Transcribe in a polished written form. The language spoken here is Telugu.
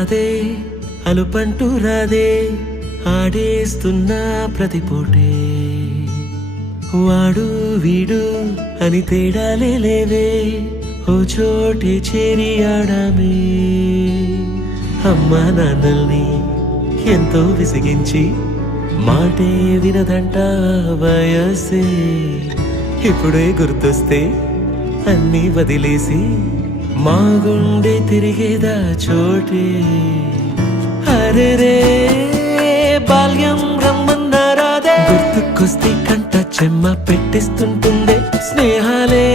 నాదే అలుపంటూ రాదే ఆడేస్తున్నా ప్రతి పూటే వాడు వీడు అని తేడాలే లేవే ఓ చోటే చేరి ఆడామే అమ్మా నాన్నల్ని ఎంతో విసిగించి మాటే వినదంట వయసే ఇప్పుడే గుర్తొస్తే అన్నీ వదిలేసి మా గుండె తిరిగేదా చోటే అరెరే బాల్యం రమ్మన్నారాదే గుర్తుకొస్తే కంట చెమ్మ పెట్టిస్తుంటుందే స్నేహాలే